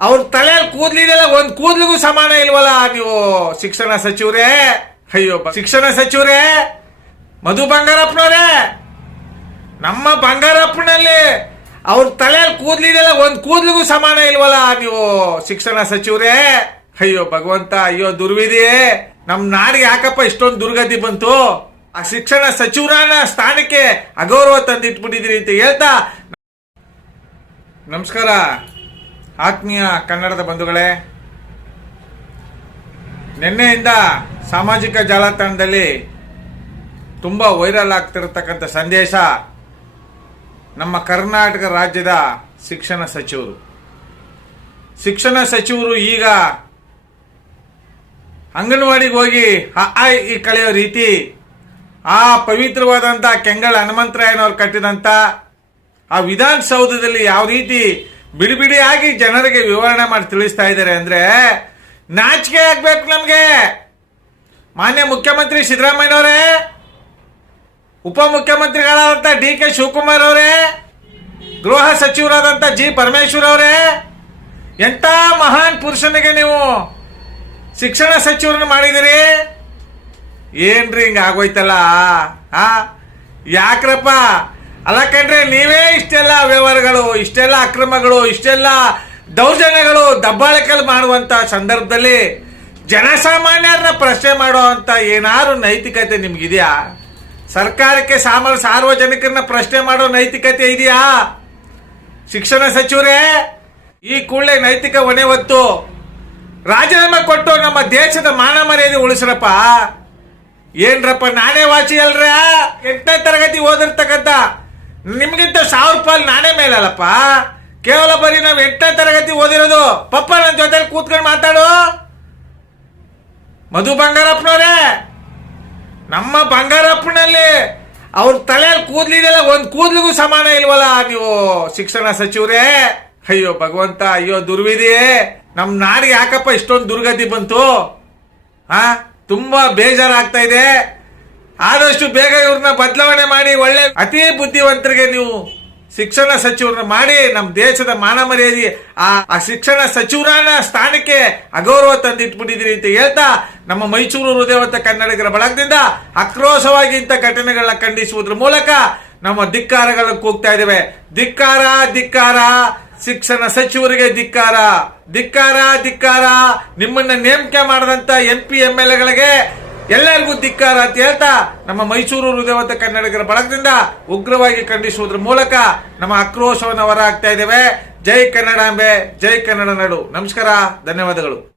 ಅವ್ರ ತಲೆಯಲ್ಲಿ ಕೂದ್ಲಿದೆಯಲ್ಲ ಒಂದ್ ಕೂದ್ಲಿಗೂ ಸಮಾನ ಇಲ್ವಲ್ಲ ನೀವು ಶಿಕ್ಷಣ ಸಚಿವರೇ? ಅಯ್ಯೋ ಶಿಕ್ಷಣ ಸಚಿವರೇ, ಮಧು ಬಂಗಾರಪ್ಪನವರೇ, ನಮ್ಮ ಬಂಗಾರಪ್ಪನಲ್ಲಿ ಅವ್ರ ತಲೆಯಲ್ಲಿ ಕೂದ್ಲಿದೆಯಲ್ಲ ಒಂದ್ ಕೂದ್ಲಿಗೂ ಸಮಾನ ಇಲ್ವಲ್ಲ ನೀವು ಶಿಕ್ಷಣ ಸಚಿವರೇ? ಅಯ್ಯೋ, ಭಗವಂತ, ಅಯ್ಯೋ, ದುರ್ವಿಧಿ, ನಮ್ ನಾಡಿಗೆ ಯಾಕಪ್ಪ ಇಷ್ಟೊಂದು ದುರ್ಗತಿ ಬಂತು? ಆ ಶಿಕ್ಷಣ ಸಚಿವರನ್ನ ಸ್ಥಾನಕ್ಕೆ ಅಗೌರವ ತಂದಿಟ್ಬಿಟ್ಟಿದ್ರಿ ಅಂತ ಹೇಳ್ತಾ ನಮಸ್ಕಾರ. ಆತ್ಮೀಯ ಕನ್ನಡದ ಬಂಧುಗಳೇ, ನಿನ್ನೆಯಿಂದ ಸಾಮಾಜಿಕ ಜಾಲತಾಣದಲ್ಲಿ ತುಂಬ ವೈರಲ್ ಆಗ್ತಿರತಕ್ಕಂಥ ಸಂದೇಶ ನಮ್ಮ ಕರ್ನಾಟಕ ರಾಜ್ಯದ ಶಿಕ್ಷಣ ಸಚಿವರು. ಶಿಕ್ಷಣ ಸಚಿವರು ಈಗ ಅಂಗನವಾಡಿಗೆ ಹೋಗಿ ಆ, ಈ ಕಳೆಯೋ ರೀತಿ ಆ ಪವಿತ್ರವಾದಂಥ ಕೆಂಗಳ ಹನುಮಂತರಾಯನವ್ರು ಕಟ್ಟಿದಂಥ ಆ ವಿಧಾನಸೌಧದಲ್ಲಿ ಯಾವ ರೀತಿ ಬಿಡಿ ಬಿಡಿಯಾಗಿ ಜನರಿಗೆ ವಿವರಣೆ ಮಾಡಿ ತಿಳಿಸ್ತಾ ಇದ್ದಾರೆ ಅಂದ್ರೆ ನಾಚಿಕೆ ಆಗಬೇಕು ನಮಗೆ. ಮಾನ್ಯ ಮುಖ್ಯಮಂತ್ರಿ ಸಿದ್ದರಾಮಯ್ಯನವರೇ ಉಪಮುಖ್ಯಮಂತ್ರಿಗಳಾದಂಥ ಡಿ ಕೆ ಶಿವಕುಮಾರ್ ಅವರೇ, ಗೃಹ ಸಚಿವರಾದಂಥ ಜಿ. ಪರಮೇಶ್ವರ್ ಅವರೇ, ಎಂಥ ಮಹಾನ್ ಪುರುಷನಿಗೆ ನೀವು ಶಿಕ್ಷಣ ಸಚಿವರನ್ನ ಮಾಡಿದಿರಿ ಏನ್ರಿ ಹಿಂಗ ಆಗೋಯ್ತಲ್ಲ ಆ? ಯಾಕ್ರಪ್ಪ? ಅಲ್ಲ ಕಂಡ್ರೆ ನೀವೇ ಇಷ್ಟೆಲ್ಲ ವ್ಯವಹಾರಗಳು ಇಷ್ಟೆಲ್ಲ ಅಕ್ರಮಗಳು, ಇಷ್ಟೆಲ್ಲ ದೌರ್ಜನ್ಯಗಳು ದಬ್ಬಾಳಿಕೆಗಳು ಮಾಡುವಂತ ಸಂದರ್ಭದಲ್ಲಿ ಜನಸಾಮಾನ್ಯರನ್ನ ಪ್ರಶ್ನೆ ಮಾಡುವಂತ ಏನಾದ್ರು ನೈತಿಕತೆ ನಿಮ್ಗಿದೆಯಾ? ಸರ್ಕಾರಕ್ಕೆ ಸಾಮ, ಸಾರ್ವಜನಿಕರನ್ನ ಪ್ರಶ್ನೆ ಮಾಡೋ ನೈತಿಕತೆ ಇದೆಯಾ? ಶಿಕ್ಷಣ ಸಚಿವರೇ, ಈ ಕೂಡಲೇ ನೈತಿಕ ಹೊಣೆ ಹೊತ್ತು ರಾಜೀನಾಮೆ ಕೊಟ್ಟು ನಮ್ಮ ದೇಶದ ಮಾನ ಮರ್ಯಾದೆ ಉಳಿಸ್ರಪ್ಪ. ಏನ್ರಪ್ಪ, ನಾನೇ ವಾಚಿ ಅಲ್ರ ಎಂಟನೇ ತರಗತಿ ಓದಿರ್ತಕ್ಕಂಥ ನಿಮ್ಗಿಂತ ಸಾವಿರ ರೂಪಾಯಿ ನಾನೇ ಮೇಲಲ್ಲಪ್ಪ? ಕೇವಲ ಬರೀ ನಾವು ಎಂಟನೇ ತರಗತಿ ಓದಿರೋದು. ಪಪ್ಪ ನನ್ನ ಜೊತೆಲಿ ಕೂತ್ಕೊಂಡು ಮಾತಾಡು. ಮಧು ಬಂಗಾರಪ್ಪನವರೇ, ನಮ್ಮ ಬಂಗಾರಪ್ಪನಲ್ಲಿ ಅವ್ರ ತಲೆಯಲ್ಲಿ ಕೂದ್ಲಿದೆಯಲ್ಲ ಒಂದು ಕೂದ್ಲಿಗೂ ಸಮಾನ ಇಲ್ವಲ್ಲ ನೀವು ಶಿಕ್ಷಣ ಸಚಿವರೇ? ಅಯ್ಯೋ ಭಗವಂತ, ಅಯ್ಯೋ ದುರ್ವಿಧಿ. ನಮ್ಮ ನಾಡಿಗೆ ಯಾಕಪ್ಪ ಇಷ್ಟೊಂದು ದುರ್ಗತಿ ಬಂತು? ಆ, ತುಂಬಾ ಬೇಜಾರಾಗ್ತಾ ಇದೆ. ಆದಷ್ಟು ಬೇಗ ಇವ್ರನ್ನ ಬದಲಾವಣೆ ಮಾಡಿ ಒಳ್ಳೆ ಅತಿ ಬುದ್ಧಿವಂತರಿಗೆ ನೀವು ಶಿಕ್ಷಣ ಸಚಿವರನ್ನ ಮಾಡಿ ನಮ್ಮ ದೇಶದ ಮಾನ ಮರ್ಯಾದಿ, ಆ ಆ ಶಿಕ್ಷಣ ಸಚಿವರನ್ನ ಸ್ಥಾನಕ್ಕೆ ಅಗೌರವ ತಂದಿಟ್ಬಿಟ್ಟಿದ್ರಿ ಅಂತ ಹೇಳ್ತಾ ನಮ್ಮ ಮೈಸೂರು ಹೃದಯವಂತ ಕನ್ನಡಿಗರ ಬಳಗದಿಂದ ಆಕ್ರೋಶವಾಗಿ ಇಂಥ ಘಟನೆಗಳನ್ನ ಖಂಡಿಸುವುದ್ರ ಮೂಲಕ ನಮ್ಮ ಧಿಕ್ಕಾರಗಳ ಕೂಗ್ತಾ ಇದ್ದೇವೆ. ಧಿಕ್ಕಾರ ಧಿಕ್ಕಾರ, ಶಿಕ್ಷಣ ಸಚಿವರಿಗೆ ಧಿಕ್ಕಾರ. ಧಿಕ್ಕಾರ ಧಿಕ್ಕಾರ. ನಿಮ್ಮನ್ನ ನೇಮಕ ಮಾಡದಂತ ಎಂ ಪಿ ಎಂ ಎಲ್ ಎಗಳಿಗೆ ಎಲ್ಲರಿಗೂ ಧಿಕ್ಕಾರ ಅಂತ ಹೇಳ್ತಾ ನಮ್ಮ ಮೈಸೂರು ಹೃದಯವಂತ ಕನ್ನಡಿಗರ ಬಳಗದಿಂದ ಉಗ್ರವಾಗಿ ಖಂಡಿಸುವುದರ ಮೂಲಕ ನಮ್ಮ ಆಕ್ರೋಶವನ್ನು ಹೊರ ಹಾಕ್ತಾ ಇದ್ದೇವೆ. ಜೈ ಕನ್ನಡಾಂಬೆ ಜೈ ಕನ್ನಡ ನಾಡು. ನಮಸ್ಕಾರ, ಧನ್ಯವಾದಗಳು.